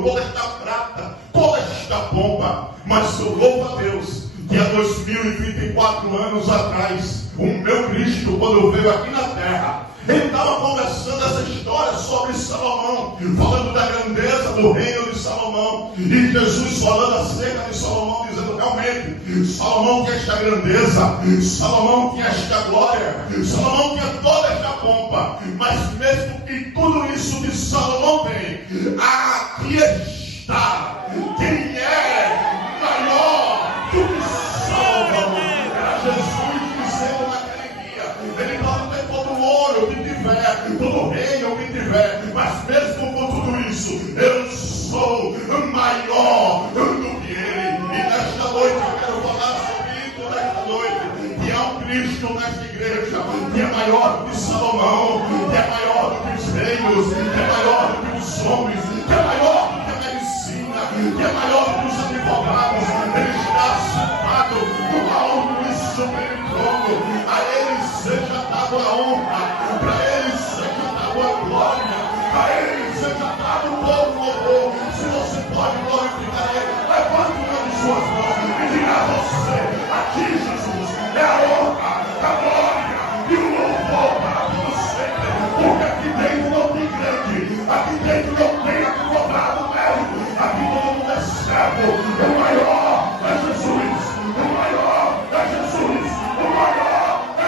toda esta prata, toda esta pompa. Mas eu louvo a Deus que há 2034 anos atrás, o meu Cristo, quando veio aqui na terra, ele estava conversando essa história sobre Salomão, falando da grandeza do reino de Salomão, e Jesus falando acerca de Salomão, dizendo: realmente, Salomão tinha esta grandeza, Salomão tinha esta glória, Salomão tinha toda esta pompa, mas mesmo que tudo isso que Salomão tem, aqui está quem é maior do que Salomão. Era Jesus dizendo naquele dia. Ele não tem todo o ouro que tiver, todo o reino que tiver, mas mesmo com tudo isso, eu sou maior do que ele. E nesta noite eu quero falar sobre isso. Nesta noite, que há um Cristo nesta igreja que é maior do que Salomão, que é maior do que os reinos, que é maior do que os homens, que é maior do que a medicina, que é maior do que os advogados. Ele está sentado no alto e sublime trono. A ele seja dado a honra, para ele seja dado a glória, para ele seja dado todo o louvor. Se você pode glorificar ele, levante uma de suas mãos e diga a você: aqui, Jesus, é a honra, a glória e o louvor para todo sempre. Porque aqui dentro não tem grande, aqui dentro não tem advogado médico, aqui todo mundo é servo. O maior é Jesus, o maior é Jesus, o maior é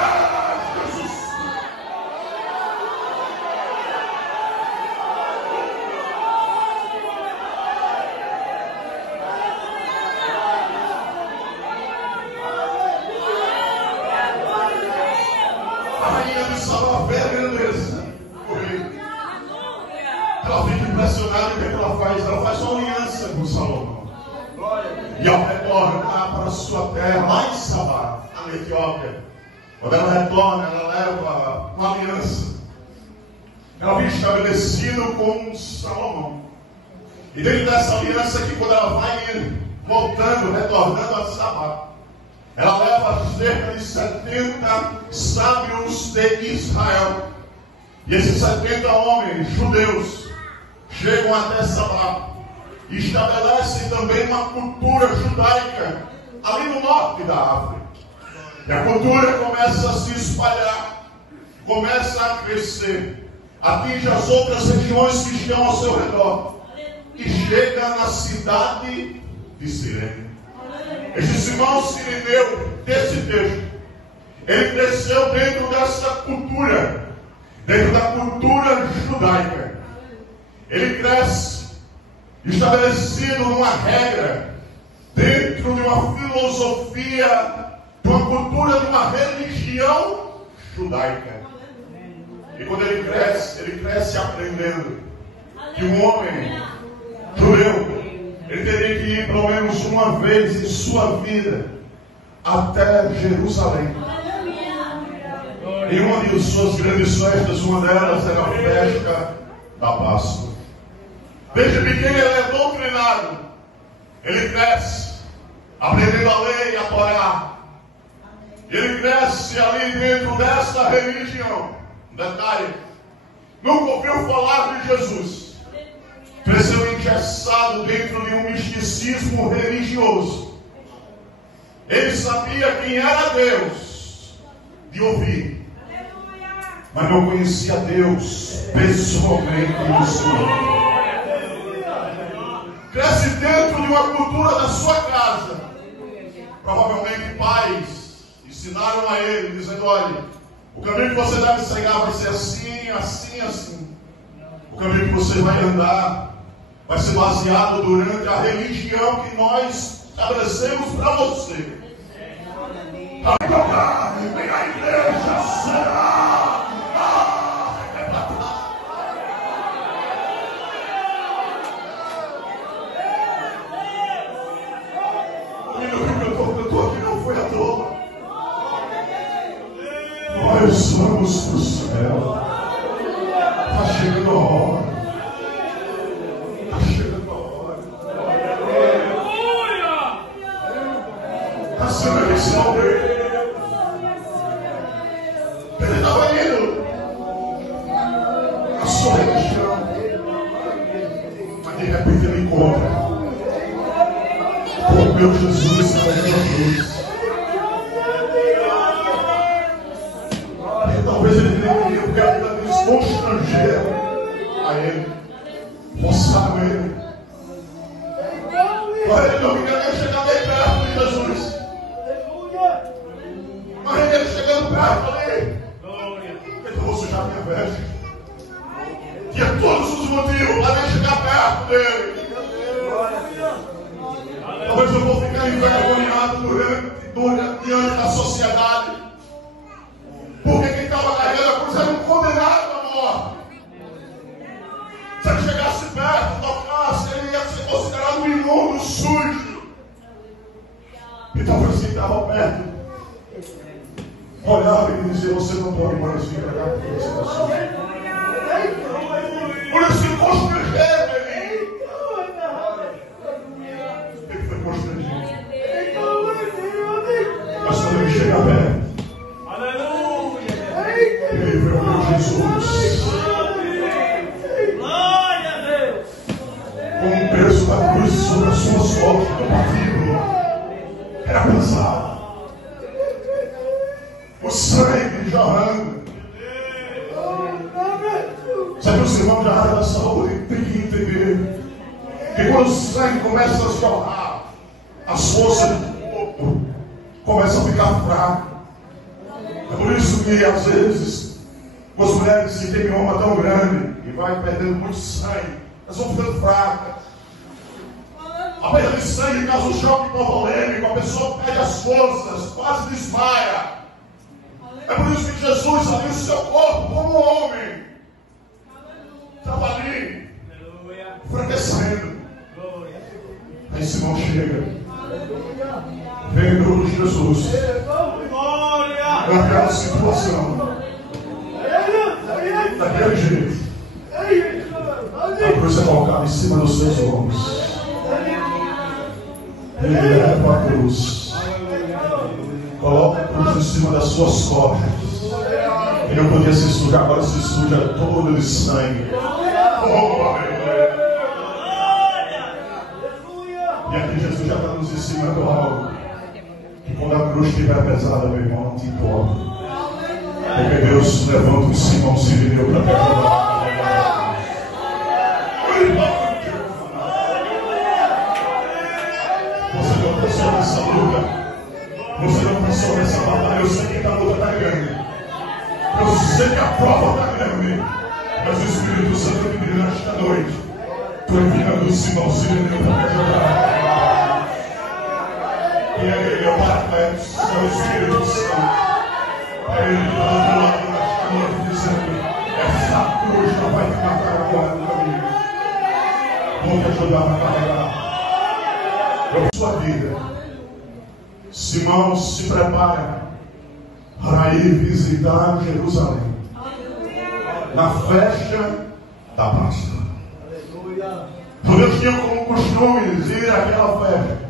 Jesus. A rainha de Salomão vê a grandeza do rei. Ela fica impressionada e o que ela faz? Ela faz uma aliança com Salomão. E ao retornar para a sua terra, lá em Sabá, na Etiópia, quando ela retorna, ela leva uma aliança. Ela havia estabelecido com Salomão. E dentro dessa aliança que, quando ela vai voltando, retornando a Sabá, ela leva cerca de 70 sábios de Israel. E esses 70 homens judeus chegam até Sabá e estabelecem também uma cultura judaica ali no norte da África. E a cultura começa a se espalhar, começa a crescer, atinge as outras regiões que estão ao seu redor e chega na cidade de Cirene. Esse irmão sirineu desse texto, ele cresceu dentro dessa cultura, dentro da cultura judaica. Ele cresce estabelecido numa regra, dentro de uma filosofia, de uma cultura, de uma religião judaica. E quando ele cresce aprendendo que um homem judeu, ele teria que ir pelo menos uma vez em sua vida até Jerusalém. Em uma de suas grandes festas, uma delas era a festa da Páscoa. Desde pequeno ele é doutrinado. Ele cresce aprendendo a lei e a Torá. Ele cresce ali dentro dessa religião. Detalhe: nunca ouviu falar de Jesus. Cresceu engessado dentro de um misticismo religioso. Ele sabia quem era Deus de ouvir, mas não conhecia Deus pessoalmente no Senhor. Cresce dentro de uma cultura da sua casa. Provavelmente pais ensinaram a ele, dizendo: olha, o caminho que você deve seguir vai ser assim, assim, assim. O caminho que você vai andar vai ser baseado durante a religião que nós estabelecemos para você. Vai tocar, vem a igreja, será. Eu estou aqui, não foi à toa. Nós vamos para o céu. Está chegando a hora. Está chegando a hora. Está sendo a eleição dele. Ele estava indo a sua religião. Mas de repente ele meu Jesus, meu Jesus. E talvez ele queria, porque a vida deles constrangeram a ele, forçaram ele. Mas ele não queria chegar bem perto de Jesus. Mas ele chegando perto ali, ele falou: sujar minha veste. Tinha todos os motivos para nem chegar perto dele. Talvez eu vou ficar envergonhado diante da sociedade. Porque quem estava carregando a cruz era um condenado à morte. Se ele chegasse perto, tocasse, ele ia ser considerado um imundo, sujo. E talvez quem estava perto olhava e dizia: você não pode mais vir para cá porque você está sujo. Por isso que constrangeram ele. Ele foi constrangido. Mas quando ele chega perto, ele vê o meu Jesus com o peso da cruz sobre as suas costas, do partido. Era pesado. O sangue jorrando. Sabe, os irmãos da área da saúde têm que entender que quando o sangue começa a jorrar, as forças do corpo começam a ficar fracas. É por isso que às vezes as mulheres que têm mioma tão grande e vai perdendo muito sangue, elas vão ficando fracas. A perda de sangue causa um choque hipovolêmico, a pessoa perde as forças, quase desmaia. É por isso que Jesus abriu o seu corpo como um homem. Estava ali, enfraquecendo. Aí Simão chega. Vem em nome de Jesus. Naquela situação, daquele jeito, a cruz é colocada em cima dos seus ombros. Ele leva a cruz, coloca a cruz em cima das suas costas. Ele não podia se sujar, agora se suja todo de sangue. Oh, e aqui Jesus já está nos ensinando algo. Que quando a cruz estiver pesada, meu irmão, não te importa. Porque Deus levanta um Simão Sirineu para te ajudar. Você não passou nessa luta. Você não passou nessa batalha. Eu sei que a luta está grande. Eu sei que a prova está grande. Mas o Espírito Santo me diz nesta noite: estou enviando o Simão Sirineu para te ajudar. E ele é o Paracletos, é o Espírito Santo. É ele que está do lado nesta noite dizendo: essa cruz não vai te matar agora no caminho. Vou te ajudar a carregar. É sua vida. Simão se prepara para ir visitar Jerusalém na festa da Páscoa. Então Deus tinha como costume ir àquela festa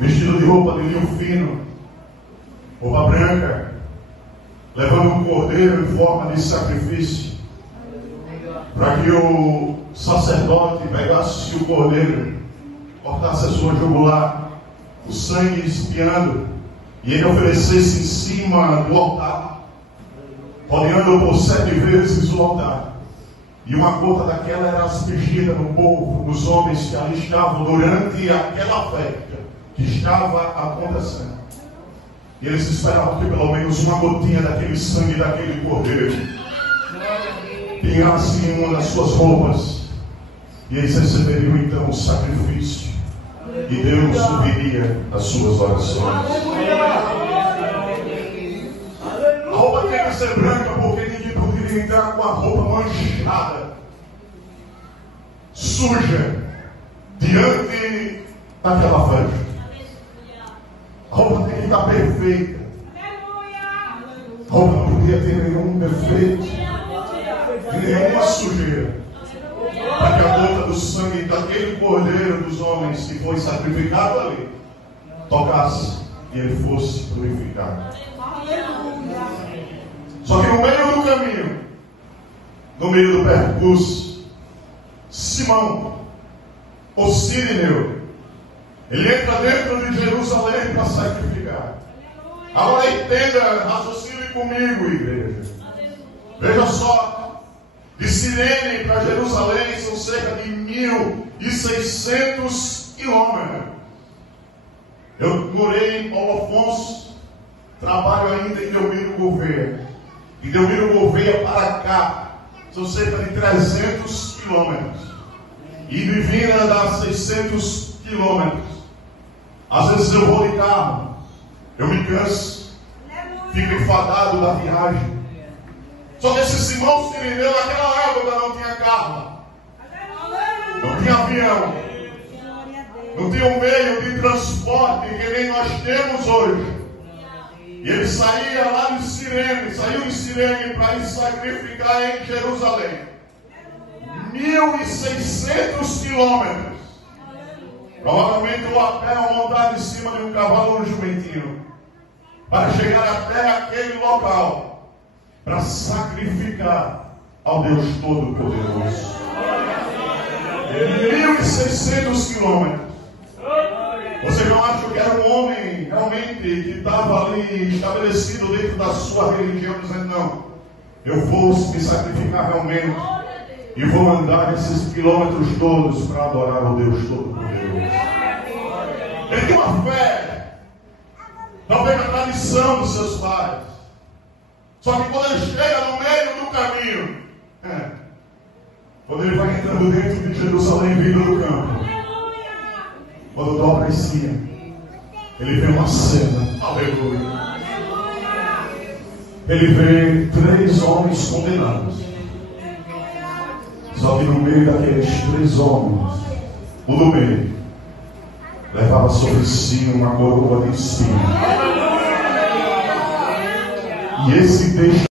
vestido de roupa de linho fino, roupa branca, levando um cordeiro em forma de sacrifício, para que o sacerdote pegasse o cordeiro, cortasse a sua jugular, o sangue espiando, e ele oferecesse em cima do altar, rodeando por 7 vezes o altar. E uma gota daquela era aspergida no povo, nos homens que ali estavam durante aquela festa que estava acontecendo. E eles esperavam que pelo menos uma gotinha daquele sangue daquele cordeiro pingasse em uma das suas roupas. E eles receberiam então o sacrifício. E Deus ouviria as suas orações. A roupa tinha que ser branca porque ninguém poderia entrar com a roupa manchada, suja, diante daquela festa. A roupa tem que estar perfeita. A roupa não podia ter nenhum defeito, nenhuma sujeira, para que a gota do sangue daquele cordeiro dos homens que foi sacrificado ali tocasse e ele fosse purificado. Só que no meio do caminho, no meio do percurso, Simão, o Sirineu, Ele entra dentro de Jerusalém para sacrificar. Agora entenda, raciocine comigo, igreja. Veja só, de Cirene para Jerusalém são cerca de 1.600 quilômetros. Eu morei em Paulo Afonso, trabalho ainda em Delmiro Gouveia. De Delmiro Gouveia para cá são cerca de 300 quilômetros. E de Divina dá 600 quilômetros. Às vezes eu vou de carro, eu me canso, fico enfadado da viagem. Só que esses irmãos que viveram naquela época não tinha carro, não tinha avião, não tinha um meio de transporte que nem nós temos hoje. E ele saía lá de Cirene, saiu de Cirene para ir sacrificar em Jerusalém. 1.600 quilômetros. Provavelmente ou a pé ou montado em cima de um cavalo ou um jumentinho. Para chegar até aquele local. Para sacrificar ao Deus Todo-Poderoso. 1.600 quilômetros. Você não acha que era um homem realmente que estava ali estabelecido dentro da sua religião, dizendo: não, eu vou me sacrificar realmente e vou andar esses quilômetros todos para adorar o Deus Todo-Poderoso. Ele tem uma fé, talvez na tradição dos seus pais. Só que quando ele chega no meio do caminho, quando ele vai entrando dentro de Jerusalém, vindo do campo, quando dobra em cima, ele vê uma cena, aleluia. Ele vê 3 homens condenados. Só que no meio daqueles 3 homens, o do meio levava sobre si uma coroa de espinhos. E esse deixa